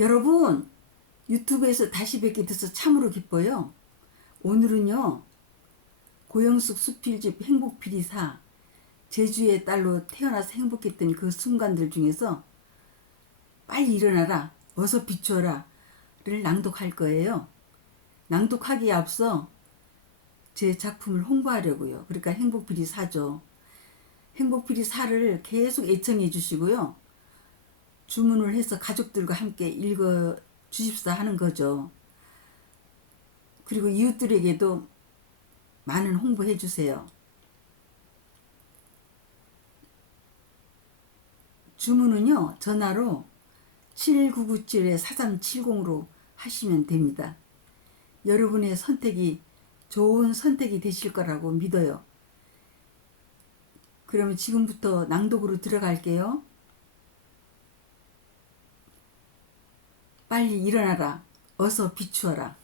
여러분, 유튜브에서 다시 뵙게 돼서 참으로 기뻐요. 오늘은요, 고영숙 수필집 행복피리사 제주의 딸로 태어나서 행복했던 그 순간들 중에서 빨리 일어나라, 어서 비추어라 를 낭독할 거예요. 낭독하기에 앞서 제 작품을 홍보하려고요. 그러니까 행복피리사죠. 행복피리사를 계속 애청해 주시고요. 주문을 해서 가족들과 함께 읽어 주십사 하는 거죠. 그리고 이웃들에게도 많은 홍보해 주세요. 주문은요, 전화로 7997-4370으로 하시면 됩니다. 여러분의 선택이 좋은 선택이 되실 거라고 믿어요. 그러면 지금부터 낭독으로 들어갈게요. 빨리 일어나라. 어서 비추어라.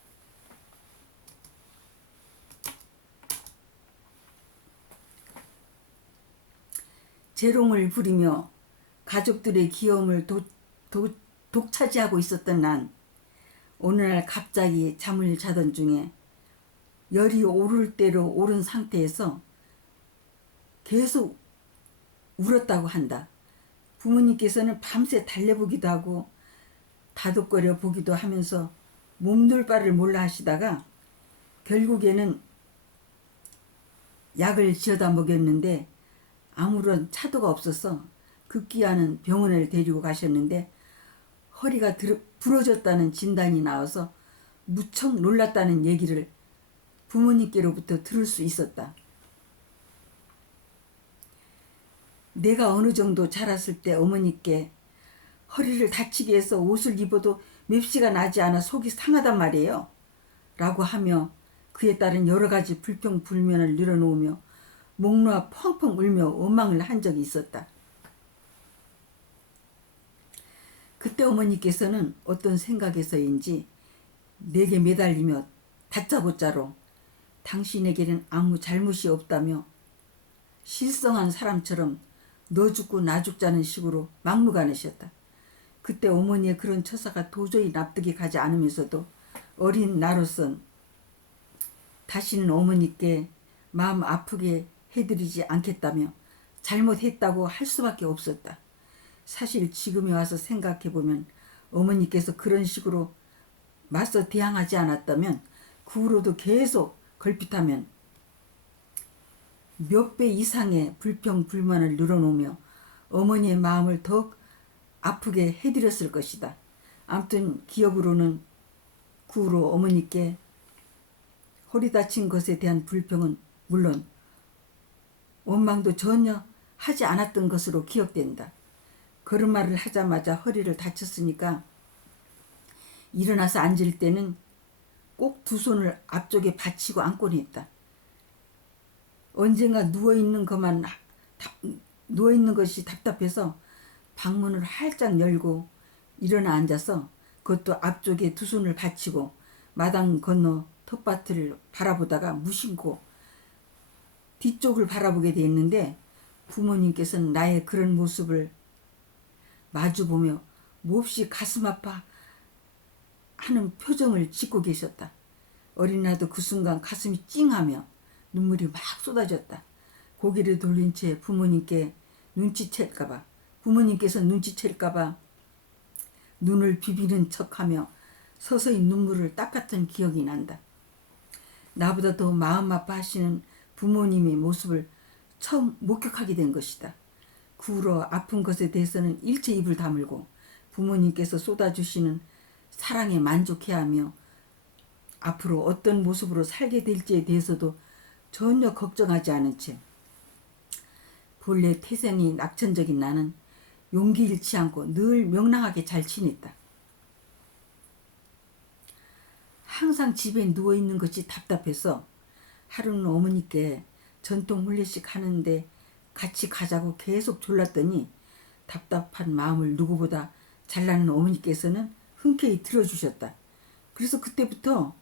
재롱을 부리며 가족들의 귀여움을 독차지하고 있었던 난 어느 날 갑자기 잠을 자던 중에 열이 오를 대로 오른 상태에서 계속 울었다고 한다. 부모님께서는 밤새 달래보기도 하고 다독거려 보기도 하면서 몸둘 바를 몰라 하시다가 결국에는 약을 지어다 먹였는데 아무런 차도가 없어서 급기야는 병원을 데리고 가셨는데 허리가 부러졌다는 진단이 나와서 무척 놀랐다는 얘기를 부모님께로부터 들을 수 있었다. 내가 어느 정도 자랐을 때 어머니께 허리를 다치게 해서 옷을 입어도 맵시가 나지 않아 속이 상하단 말이에요. 라고 하며 그에 따른 여러 가지 불평불만을 늘어놓으며 목 놓아 펑펑 울며 원망을 한 적이 있었다. 그때 어머니께서는 어떤 생각에서인지 내게 매달리며 다짜고짜로 당신에게는 아무 잘못이 없다며 실성한 사람처럼 너 죽고 나 죽자는 식으로 막무가내셨다. 그때 어머니의 그런 처사가 도저히 납득이 가지 않으면서도 어린 나로선 다시는 어머니께 마음 아프게 해드리지 않겠다며 잘못했다고 할 수밖에 없었다. 사실 지금에 와서 생각해보면 어머니께서 그런 식으로 맞서 대항하지 않았다면 그 후로도 계속 걸핏하면 몇 배 이상의 불평불만을 늘어놓으며 어머니의 마음을 더욱 아프게 해드렸을 것이다. 아무튼 기억으로는 그 후로 어머니께 허리 다친 것에 대한 불평은 물론 원망도 전혀 하지 않았던 것으로 기억된다. 걸음마를 하자마자 허리를 다쳤으니까 일어나서 앉을 때는 꼭 두 손을 앞쪽에 받치고 앉곤 했다. 언젠가 누워있는 것이 답답해서 방문을 활짝 열고 일어나 앉아서 그것도 앞쪽에 두 손을 받치고 마당 건너 텃밭을 바라보다가 무심코 뒤쪽을 바라보게 됐는데 부모님께서는 나의 그런 모습을 마주보며 몹시 가슴 아파 하는 표정을 짓고 계셨다. 어린 나도 그 순간 가슴이 찡하며 눈물이 막 쏟아졌다. 고개를 돌린 채 부모님께서 눈치챌까봐 눈을 비비는 척하며 서서히 눈물을 닦았던 기억이 난다. 나보다 더 마음 아파하시는 부모님의 모습을 처음 목격하게 된 것이다. 그 후로 아픈 것에 대해서는 일체 입을 다물고 부모님께서 쏟아주시는 사랑에 만족해야 하며 앞으로 어떤 모습으로 살게 될지에 대해서도 전혀 걱정하지 않은 채 본래 태생이 낙천적인 나는 용기 잃지 않고 늘 명랑하게 잘 지냈다. 항상 집에 누워있는 것이 답답해서 하루는 어머니께 전통 물례식 하는데 같이 가자고 계속 졸랐더니 답답한 마음을 누구보다 잘나는 어머니께서는 흔쾌히 들어주셨다. 그래서 그때부터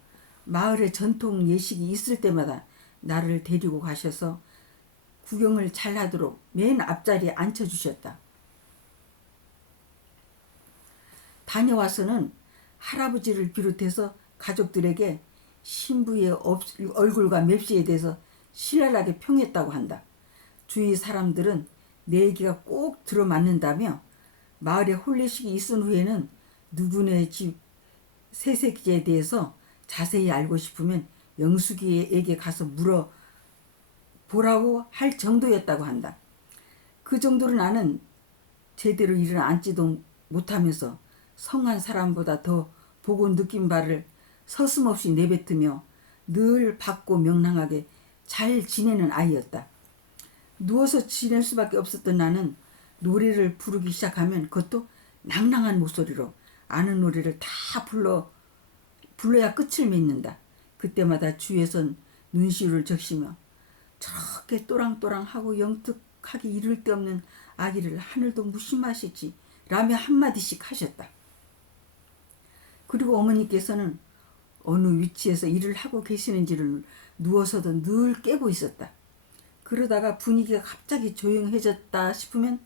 마을에 전통 예식이 있을 때마다 나를 데리고 가셔서 구경을 잘하도록 맨 앞자리에 앉혀주셨다. 다녀와서는 할아버지를 비롯해서 가족들에게 신부의 얼굴과 맵시에 대해서 신랄하게 평했다고 한다. 주위 사람들은 내 얘기가 꼭 들어맞는다며 마을에 혼례식이 있은 후에는 누구네 집 세세기에 대해서 자세히 알고 싶으면 영숙이에게 가서 물어보라고 할 정도였다고 한다. 그 정도로 나는 제대로 일을 앉지도 못하면서 성한 사람보다 더 보고 느낀 바를 서슴없이 내뱉으며 늘 밝고 명랑하게 잘 지내는 아이였다. 누워서 지낼 수밖에 없었던 나는 노래를 부르기 시작하면 그것도 낭낭한 목소리로 아는 노래를 다 불러야 끝을 맺는다. 그때마다 주위에선 눈시울을 적시며 저렇게 또랑또랑하고 영특하게 이를 데 없는 아기를 하늘도 무심하시지 라며 한마디씩 하셨다. 그리고 어머니께서는 어느 위치에서 일을 하고 계시는지를 누워서도 늘 깨고 있었다. 그러다가 분위기가 갑자기 조용해졌다 싶으면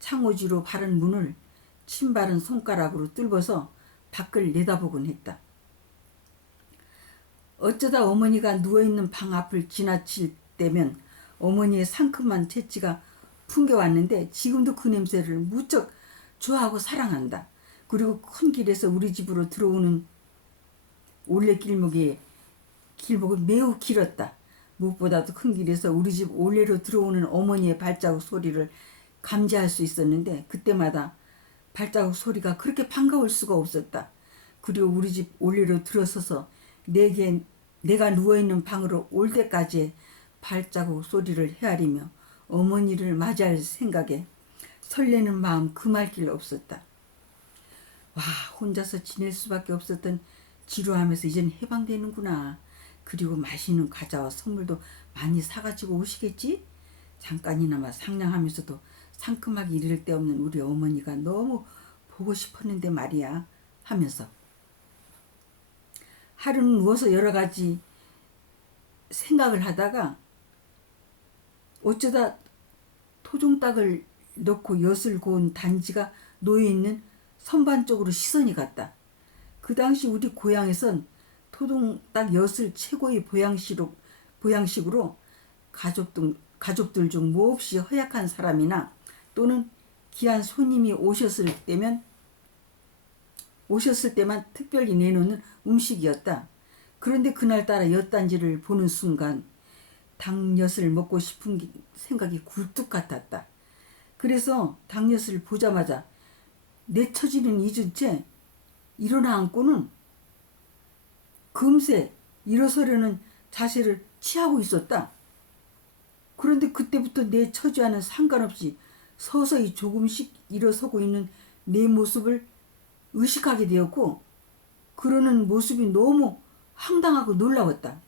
창호지로 바른 문을 침바른 손가락으로 뚫어서 밖을 내다보곤 했다. 어쩌다 어머니가 누워있는 방 앞을 지나칠 때면 어머니의 상큼한 채취가 풍겨왔는데 지금도 그 냄새를 무척 좋아하고 사랑한다. 그리고 큰 길에서 우리 집으로 들어오는 올레길목이 매우 길었다. 무엇보다도 큰 길에서 우리 집 올레로 들어오는 어머니의 발자국 소리를 감지할 수 있었는데 그때마다 발자국 소리가 그렇게 반가울 수가 없었다. 그리고 우리 집 올레로 들어서서 내가 누워있는 방으로 올 때까지의 발자국 소리를 헤아리며 어머니를 맞이할 생각에 설레는 마음 금할 길 없었다. 와, 혼자서 지낼 수밖에 없었던 지루하면서 이젠 해방되는구나. 그리고 맛있는 과자와 선물도 많이 사가지고 오시겠지? 잠깐이나마 상냥하면서도 상큼하게 이를 데 없는 우리 어머니가 너무 보고 싶었는데 말이야 하면서 하루는 누워서 여러 가지 생각을 하다가 어쩌다 토종닭을 넣고 엿을 고운 단지가 놓여있는 선반 쪽으로 시선이 갔다. 그 당시 우리 고향에선 토종닭 엿을 최고의 보양식으로 가족들 중 몹시 허약한 사람이나 또는 귀한 손님이 오셨을 때만 특별히 내놓는 음식이었다. 그런데 그날따라 엿단지를 보는 순간 닭엿을 먹고 싶은 생각이 굴뚝 같았다. 그래서 닭엿을 보자마자 내처지는 잊은 채 일어나 앉고는 금세 일어서려는 자세를 취하고 있었다. 그런데 그때부터 내 처지와는 상관없이 서서히 조금씩 일어서고 있는 내 모습을 의식하게 되었고 그러는 모습이 너무 황당하고 놀라웠다.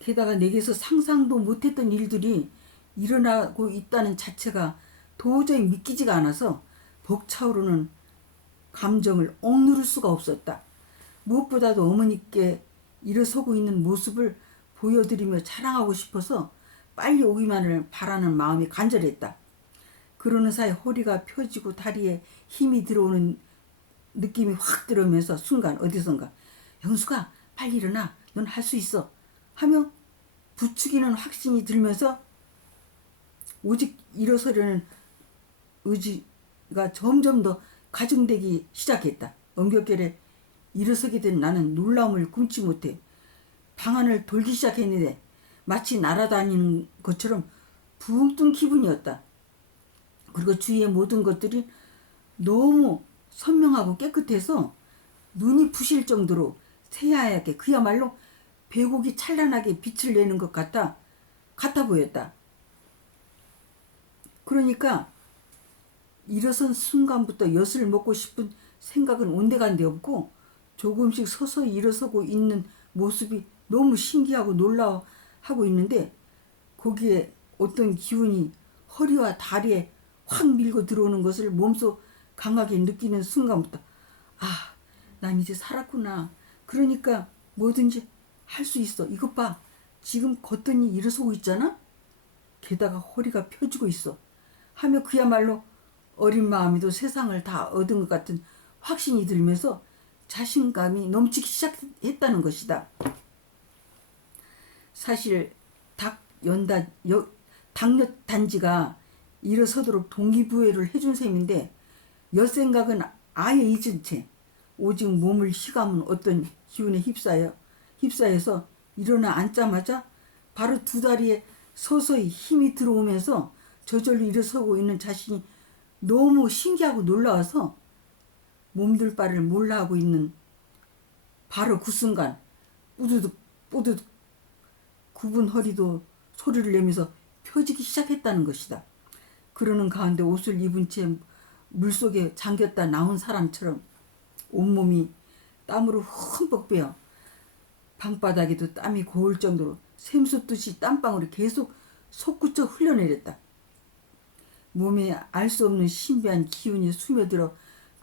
게다가 내게서 상상도 못했던 일들이 일어나고 있다는 자체가 도저히 믿기지가 않아서 벅차오르는 감정을 억누를 수가 없었다. 무엇보다도 어머니께 일어서고 있는 모습을 보여드리며 자랑하고 싶어서 빨리 오기만을 바라는 마음이 간절했다. 그러는 사이 허리가 펴지고 다리에 힘이 들어오는 느낌이 확 들어오면서 순간 어디선가 영수가 빨리 일어나, 넌 할 수 있어 하며 부추기는 확신이 들면서 오직 일어서려는 의지가 점점 더 가중되기 시작했다. 엄격결에 일어서게 된 나는 놀라움을 금치 못해 방 안을 돌기 시작했는데 마치 날아다니는 것처럼 붕 뜬 기분이었다. 그리고 주위의 모든 것들이 너무 선명하고 깨끗해서 눈이 부실 정도로 새하얗게 그야말로 배곡이 찬란하게 빛을 내는 것 같아 보였다. 그러니까 일어선 순간부터 엿을 먹고 싶은 생각은 온데간데 없고 조금씩 서서히 일어서고 있는 모습이 너무 신기하고 놀라워하고 있는데 거기에 어떤 기운이 허리와 다리에 확 밀고 들어오는 것을 몸소 강하게 느끼는 순간부터 난 이제 살았구나. 그러니까 뭐든지 할 수 있어. 이것 봐. 지금 걷더니 일어서고 있잖아. 게다가 허리가 펴지고 있어. 하며 그야말로 어린 마음에도 세상을 다 얻은 것 같은 확신이 들면서 자신감이 넘치기 시작했다는 것이다. 사실 당뇨 단지가 일어서도록 동기부여를 해준 셈인데 엿생각은 아예 잊은 채 오직 몸을 휘감은 어떤 기운에 휩싸여서 일어나 앉자마자 바로 두 다리에 서서히 힘이 들어오면서 저절로 일어서고 있는 자신이 너무 신기하고 놀라워서 몸둘 바를 몰라 하고 있는 바로 그 순간 뿌드득 뿌드득 굽은 허리도 소리를 내면서 펴지기 시작했다는 것이다. 그러는 가운데 옷을 입은 채 물속에 잠겼다 나온 사람처럼 온몸이 땀으로 흠뻑 빼어 방바닥에도 땀이 고울 정도로 샘솟듯이 땀방울이 계속 솟구쳐 흘러내렸다. 몸에 알 수 없는 신비한 기운이 스며들어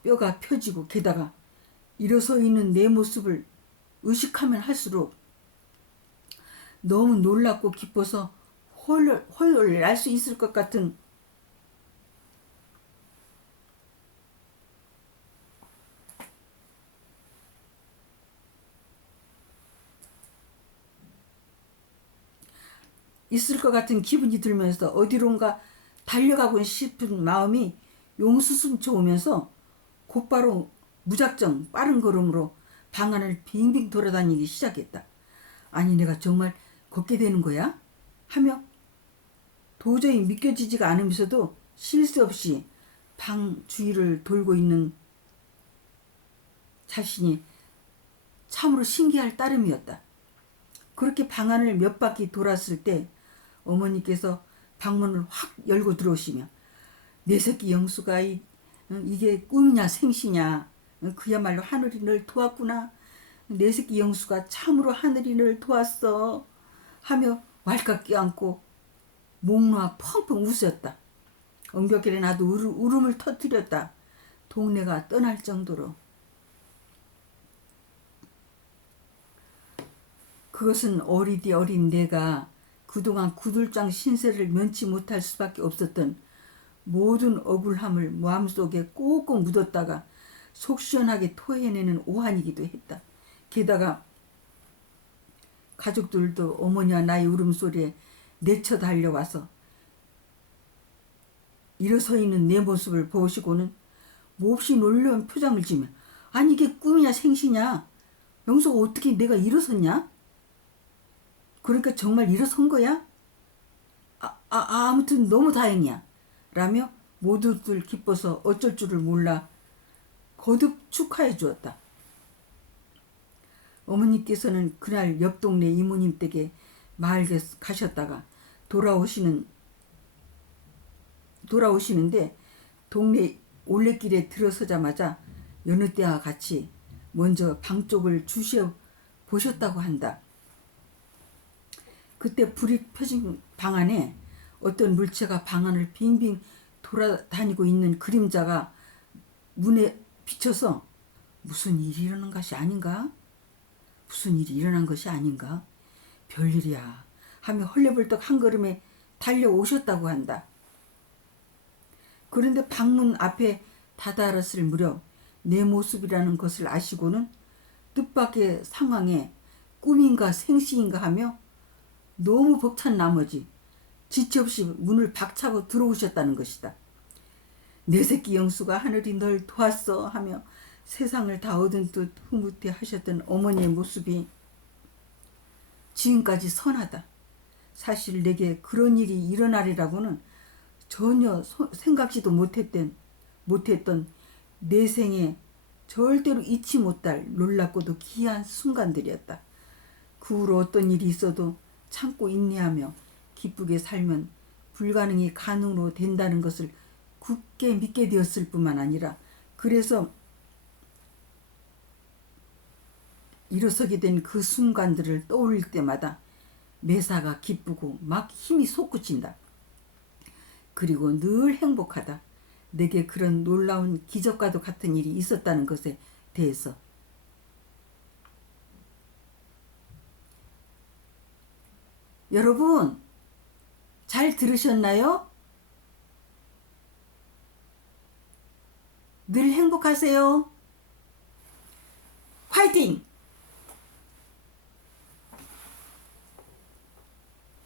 뼈가 펴지고 게다가 일어서 있는 내 모습을 의식하면 할수록 너무 놀랍고 기뻐서 헐헐 날 수 있을 것 같은 기분이 들면서 어디론가 달려가고 싶은 마음이 용수순쳐 오면서 곧바로 무작정 빠른 걸음으로 방 안을 빙빙 돌아다니기 시작했다. 아니 내가 정말 걷게 되는 거야? 하며 도저히 믿겨지지가 않으면서도 쉴 새 없이 방 주위를 돌고 있는 자신이 참으로 신기할 따름이었다. 그렇게 방 안을 몇 바퀴 돌았을 때 어머니께서 방문을 확 열고 들어오시며 내 새끼 영수가 이게 꿈이냐 생시냐 그야말로 하늘이 널 도왔구나 내 새끼 영수가 참으로 하늘이 널 도왔어 하며 왈칵 껴안고 목 놓아 펑펑 웃었다. 엉겹결에 나도 울음을 터뜨렸다. 동네가 떠날 정도로. 그것은 어리디 어린 내가 그동안 구들장 신세를 면치 못할 수밖에 없었던 모든 억울함을 마음속에 꼭꼭 묻었다가 속 시원하게 토해내는 오한이기도 했다. 게다가 가족들도 어머니와 나의 울음소리에 내쳐 달려와서 일어서 있는 내 모습을 보시고는 몹시 놀라운 표정을 지며 아니 이게 꿈이냐 생시냐 영수가 어떻게 내가 일어섰냐 그러니까 정말 일어선 거야? 아무튼 너무 다행이야 라며 모두들 기뻐서 어쩔 줄을 몰라 거듭 축하해 주었다. 어머니께서는 그날 옆 동네 이모님 댁에 마을 가셨다가 돌아오시는데 동네 올레길에 들어서자마자 여느 때와 같이 먼저 방 쪽을 주시어 보셨다고 한다. 그때 불이 펴진 방 안에 어떤 물체가 방 안을 빙빙 돌아다니고 있는 그림자가 문에 비쳐서 무슨 일이 일어난 것이 아닌가? 무슨 일이 일어난 것이 아닌가? 별일이야 하며 헐레벌떡 한 걸음에 달려오셨다고 한다. 그런데 방문 앞에 다다랐을 무렵 내 모습이라는 것을 아시고는 뜻밖의 상황에 꿈인가 생시인가 하며 너무 벅찬 나머지 지체 없이 문을 박차고 들어오셨다는 것이다. 내 새끼 영수가 하늘이 널 도왔어 하며 세상을 다 얻은 듯 흐뭇해 하셨던 어머니의 모습이 지금까지 선하다. 사실 내게 그런 일이 일어나리라고는 전혀 생각지도 못했던 내 생에 절대로 잊지 못할 놀랍고도 귀한 순간들이었다. 그 후로 어떤 일이 있어도 참고 인내하며 기쁘게 살면 불가능이 가능으로 된다는 것을 굳게 믿게 되었을 뿐만 아니라 그래서 일어서게 된 그 순간들을 떠올릴 때마다 매사가 기쁘고 막 힘이 솟구친다. 그리고 늘 행복하다. 내게 그런 놀라운 기적과도 같은 일이 있었다는 것에 대해서. 여러분 잘 들으셨나요? 늘 행복하세요. 화이팅!